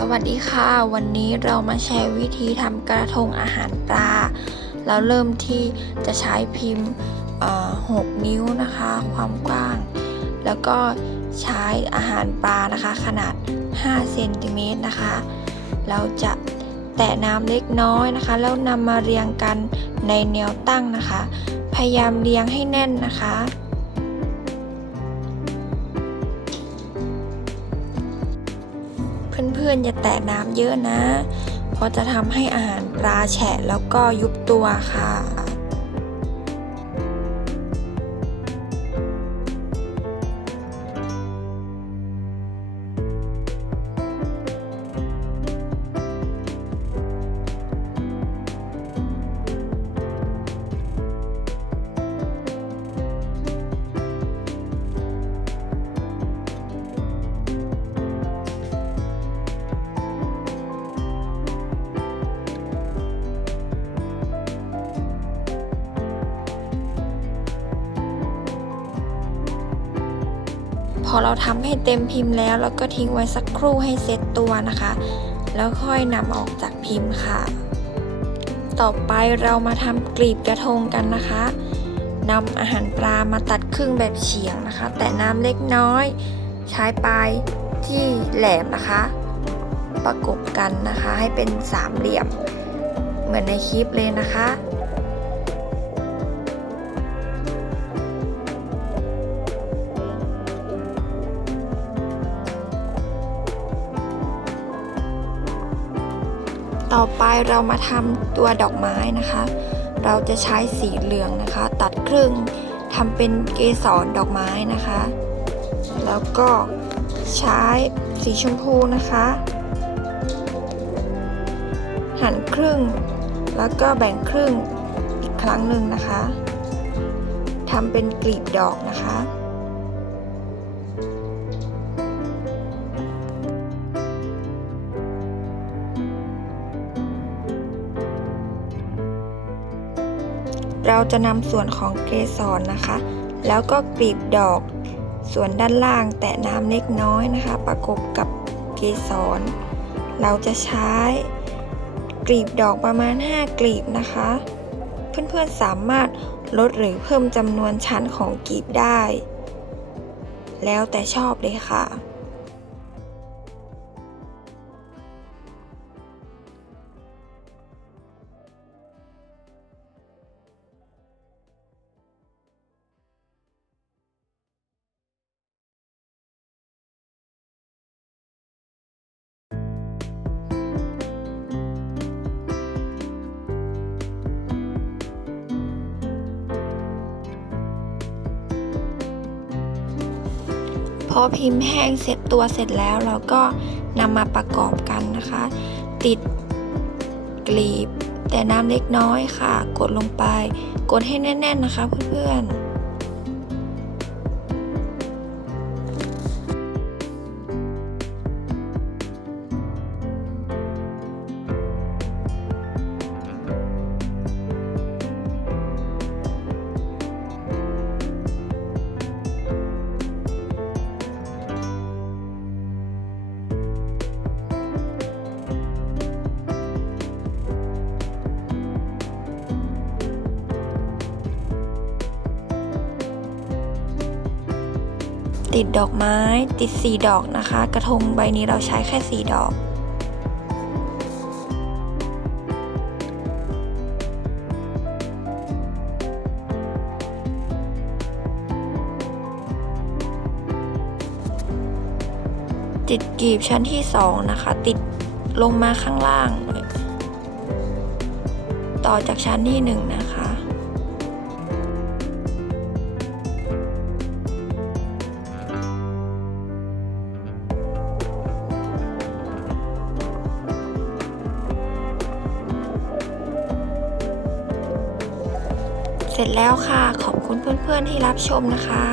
สวัสดีค่ะ วันนี้เรามาแชร์วิธีทำกระทงอาหารปลา เราเริ่มที่จะใช้พิมพ์ 6 นิ้วนะคะ ความกว้าง แล้วก็ใช้อาหารปลานะคะ ขนาด 5 เซนติเมตรนะคะ เราจะแตะน้ำเล็กน้อยนะคะ แล้วนำมาเรียงกันในแนวตั้งนะคะ พยายามเรียงให้แน่นนะคะ เพื่อนๆอย่าแตะน้ำเยอะนะ เพราะจะทำให้อาหารปลาแฉะแล้วก็ยุบตัวค่ะ พอเราทำให้เต็มพิมพ์แล้วแล้วก็ทิ้งไว้สักครู่ให้เซตตัวนะคะ แล้วค่อยนำออกจากพิมพ์ค่ะ ต่อไปเรามาทำกลีบกระทงกันนะคะนำอาหารปลามาตัดครึ่งแบบเฉียงนะคะ แต่น้ำเล็กน้อย ใช้ปลายที่แหลมนะคะ ประกบกันนะคะให้เป็นสามเหลี่ยม เหมือนในคลิปเลยนะคะ ต่อไปเรามาทำตัวดอกไม้นะคะ เราจะใช้สีเหลืองนะคะ ตัดครึ่งทำเป็นเกสรดอกไม้นะคะ แล้วก็ใช้สีชมพูนะคะ หั่นครึ่ง แล้วก็แบ่งครึ่งอีกครั้งหนึ่งนะคะทำเป็นกลีบดอกนะคะ เราจะนำส่วนของเกสรนะคะ แล้วก็กลีบดอก ส่วนด้านล่างแตะน้ำเล็กน้อยนะคะ ประกบกับเกสร เราจะใช้กลีบดอกประมาณ 5 กลีบนะคะ เพื่อนๆสามารถลดหรือเพิ่มจำนวนชั้นของกลีบได้ แล้วแต่ชอบเลยค่ะ อพิมพ์แห้งเสร็จตัวเสร็จแล้วเราก็นำมาประกอบกันนะคะ ติดกลีบแต่น้ำเล็กน้อยค่ะ กดลงไป กดให้แน่นๆนะคะเพื่อนๆ ติดดอกไม้ติดสีดอกนะคะ กระทงใบนี้เราใช้แค่สีดอก ติดกีบชั้นที่สองนะคะ ติดลงมาข้างล่าง ต่อจากชั้นที่หนึ่งนะคะ เสร็จแล้วค่ะ ขอบคุณเพื่อนๆที่รับชมนะคะ